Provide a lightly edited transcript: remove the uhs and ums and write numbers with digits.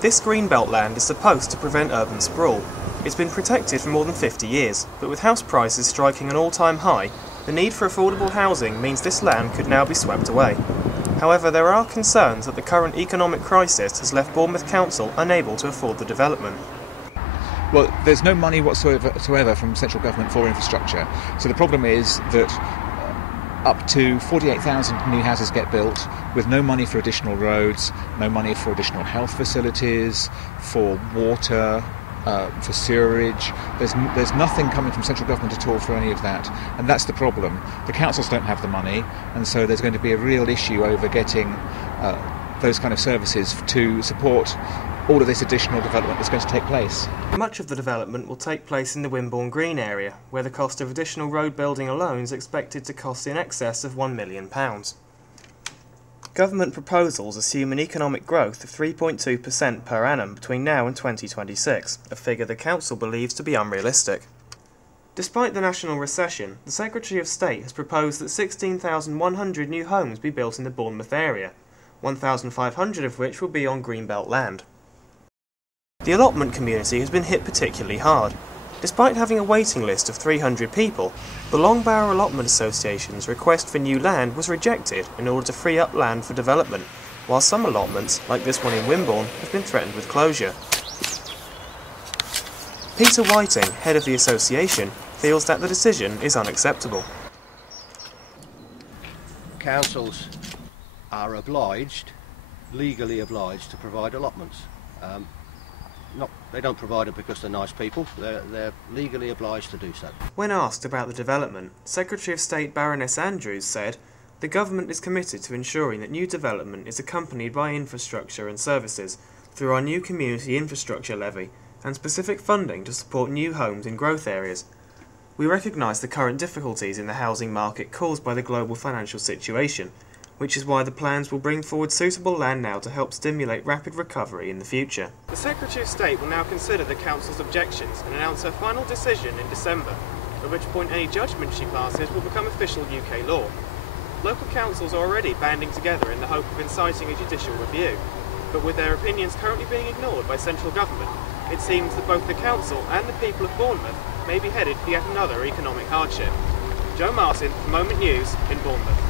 This greenbelt land is supposed to prevent urban sprawl. It's been protected for more than 50 years, but with house prices striking an all-time high, the need for affordable housing means this land could now be swept away. However, there are concerns that the current economic crisis has left Bournemouth Council unable to afford the development. Well, there's no money whatsoever from central government for infrastructure. So the problem is that up to 48,000 new houses get built with no money for additional roads, no money for additional health facilities, for water, for sewerage. There's nothing coming from central government at all for any of that, and that's the problem. The councils don't have the money, and so there's going to be a real issue over getting those kind of services to support all of this additional development that's going to take place. Much of the development will take place in the Wimborne Green area, where the cost of additional road building alone is expected to cost in excess of £1 million. Government proposals assume an economic growth of 3.2% per annum between now and 2026, a figure the Council believes to be unrealistic. Despite the national recession, the Secretary of State has proposed that 16,100 new homes be built in the Bournemouth area, 1,500 of which will be on greenbelt land. The allotment community has been hit particularly hard. Despite having a waiting list of 300 people, the Long Barrow Allotment Association's request for new land was rejected in order to free up land for development, while some allotments, like this one in Wimborne, have been threatened with closure. Peter Whiting, head of the association, feels that the decision is unacceptable. Councils are legally obliged to provide allotments. They don't provide it because they're nice people, they're legally obliged to do so. When asked about the development, Secretary of State Baroness Andrews said, "The government is committed to ensuring that new development is accompanied by infrastructure and services through our new community infrastructure levy and specific funding to support new homes in growth areas. We recognise the current difficulties in the housing market caused by the global financial situation, which is why the plans will bring forward suitable land now to help stimulate rapid recovery in the future." The Secretary of State will now consider the Council's objections and announce her final decision in December, at which point any judgment she passes will become official UK law. Local councils are already banding together in the hope of inciting a judicial review, but with their opinions currently being ignored by central government, it seems that both the Council and the people of Bournemouth may be headed for yet another economic hardship. Joe Martin, Moment News in Bournemouth.